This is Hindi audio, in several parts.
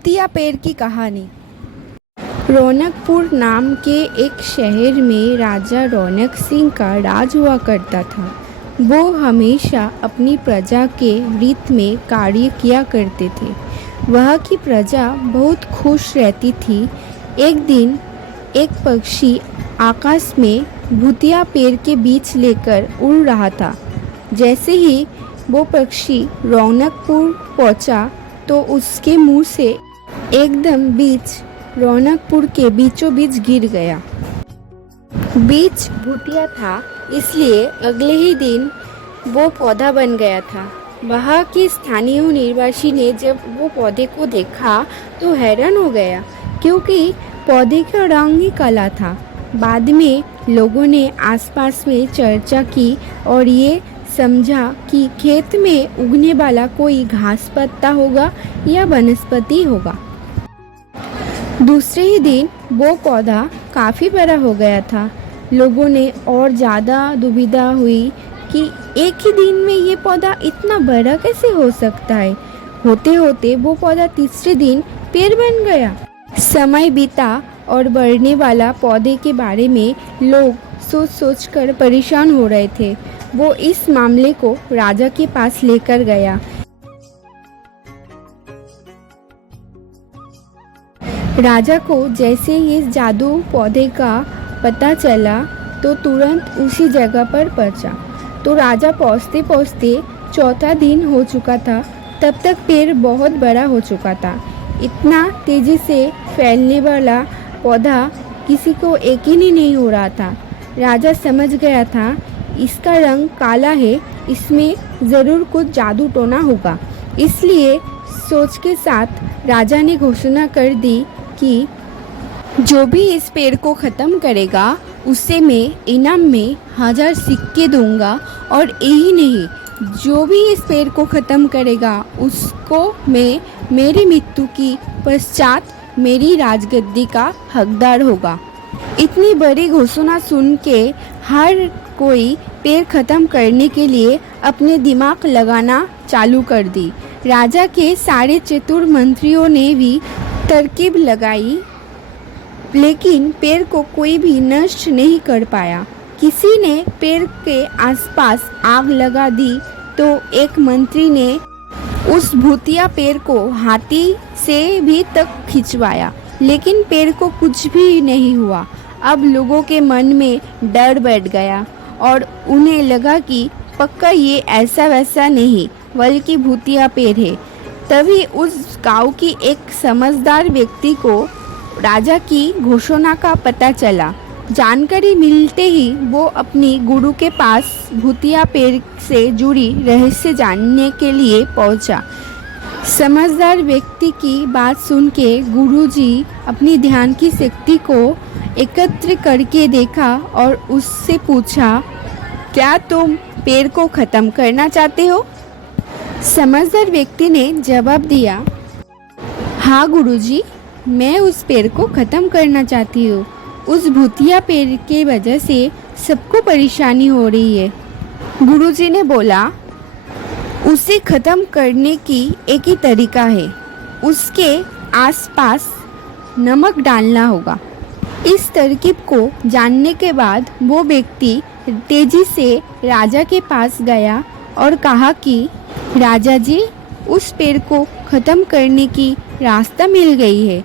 भूतिया पेड़ की कहानी। रौनकपुर नाम के एक शहर में राजा रौनक सिंह का राज हुआ करता था। वो हमेशा अपनी प्रजा के हित में कार्य किया करते थे। वहाँ की प्रजा बहुत खुश रहती थी। एक दिन एक पक्षी आकाश में भूतिया पेड़ के बीज लेकर उड़ रहा था। जैसे ही वो पक्षी रौनकपुर पहुंचा तो उसके मुंह से एकदम बीज रौनकपुर के बीचों बीच गिर गया। बीज भूतिया था, इसलिए अगले ही दिन वो पौधा बन गया था। वहाँ के स्थानीय निवासी ने जब वो पौधे को देखा तो हैरान हो गया, क्योंकि पौधे का रंग ही काला था। बाद में लोगों ने आसपास में चर्चा की और ये समझा कि खेत में उगने वाला कोई घास पत्ता होगा या वनस्पति होगा। दूसरे ही दिन वो पौधा काफ़ी बड़ा हो गया था। लोगों ने और ज़्यादा दुविधा हुई कि एक ही दिन में ये पौधा इतना बड़ा कैसे हो सकता है। होते होते वो पौधा तीसरे दिन पेड़ बन गया। समय बीता और बढ़ने वाला पौधे के बारे में लोग सोच सोच कर परेशान हो रहे थे। वो इस मामले को राजा के पास लेकर गया। राजा को जैसे ये जादू पौधे का पता चला तो तुरंत उसी जगह पर पहुंचा। तो राजा पहुंचते पहुंचते चौथा दिन हो चुका था। तब तक पेड़ बहुत बड़ा हो चुका था। इतना तेजी से फैलने वाला पौधा किसी को यकीन ही नहीं हो रहा था। राजा समझ गया था इसका रंग काला है, इसमें ज़रूर कुछ जादू टोना होगा। इसलिए सोच के साथ राजा ने घोषणा कर दी कि जो भी इस पेड़ को ख़त्म करेगा उसे मैं इनाम में 1000 सिक्के दूंगा, और यही नहीं, जो भी इस पेड़ को ख़त्म करेगा उसको मैं मेरी मृत्यु की पश्चात मेरी राजगद्दी का हकदार होगा। इतनी बड़ी घोषणा सुन के हर कोई पेड़ ख़त्म करने के लिए अपने दिमाग लगाना चालू कर दी। राजा के सारे चतुर मंत्रियों ने भी तरकीब लगाई, लेकिन पेड़ को कोई भी नष्ट नहीं कर पाया। किसी ने पेड़ के आसपास आग लगा दी तो एक मंत्री ने उस भूतिया पेड़ को हाथी से भी तक खिंचवाया, लेकिन पेड़ को कुछ भी नहीं हुआ। अब लोगों के मन में डर बैठ गया और उन्हें लगा कि पक्का ये ऐसा वैसा नहीं बल्कि भूतिया पेड़ है। तभी उस गांव की एक समझदार व्यक्ति को राजा की घोषणा का पता चला। जानकारी मिलते ही वो अपनी गुरु के पास भूतिया पेड़ से जुड़ी रहस्य जानने के लिए पहुंचा। समझदार व्यक्ति की बात सुन के गुरुजी अपनी ध्यान की शक्ति को एकत्र करके देखा और उससे पूछा, क्या तुम पेड़ को ख़त्म करना चाहते हो? समझदार व्यक्ति ने जवाब दिया, हाँ गुरुजी, मैं उस पेड़ को ख़त्म करना चाहती हूँ। उस भूतिया पेड़ के वजह से सबको परेशानी हो रही है। गुरुजी ने बोला, उसे ख़त्म करने की एक ही तरीका है, उसके आसपास नमक डालना होगा। इस तरकीब को जानने के बाद वो व्यक्ति तेजी से राजा के पास गया और कहा कि राजा जी, उस पेड़ को ख़त्म करने की रास्ता मिल गई है।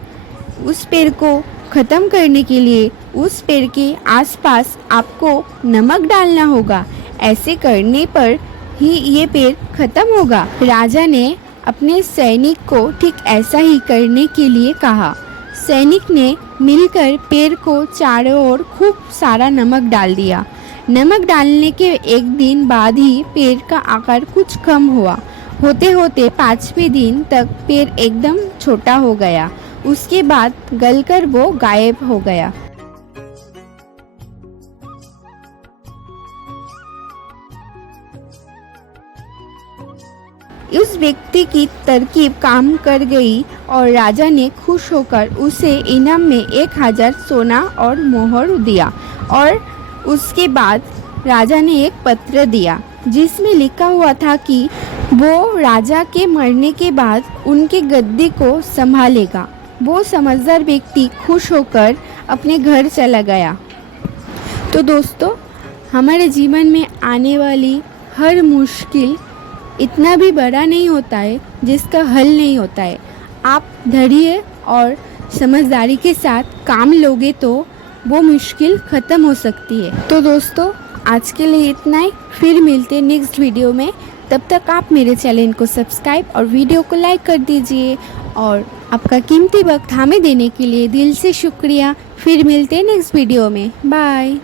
उस पेड़ को ख़त्म करने के लिए उस पेड़ के आसपास आपको नमक डालना होगा। ऐसे करने पर ही ये पेड़ ख़त्म होगा। राजा ने अपने सैनिक को ठीक ऐसा ही करने के लिए कहा। सैनिक ने मिलकर पेड़ को चारों ओर खूब सारा नमक डाल दिया। नमक डालने के एक दिन बाद ही पेड़ का आकार कुछ कम हुआ। होते होते 5वें दिन तक पेड़ एकदम छोटा हो गया। उसके बाद गलकर वो गायब हो गया। उस व्यक्ति की तरकीब काम कर गई और राजा ने खुश होकर उसे इनाम में 1000 सोना और मोहर दिया। और उसके बाद राजा ने एक पत्र दिया जिसमें लिखा हुआ था कि वो राजा के मरने के बाद उनके गद्दी को संभालेगा। वो समझदार व्यक्ति खुश होकर अपने घर चला गया। तो दोस्तों, हमारे जीवन में आने वाली हर मुश्किल इतना भी बड़ा नहीं होता है जिसका हल नहीं होता है। आप धैर्य और समझदारी के साथ काम लोगे तो वो मुश्किल ख़त्म हो सकती है। तो दोस्तों, आज के लिए इतना ही। फिर मिलते हैं नेक्स्ट वीडियो में। तब तक आप मेरे चैनल को सब्सक्राइब और वीडियो को लाइक कर दीजिए। और आपका कीमती वक्त हमें देने के लिए दिल से शुक्रिया। फिर मिलते हैं नेक्स्ट वीडियो में। बाय।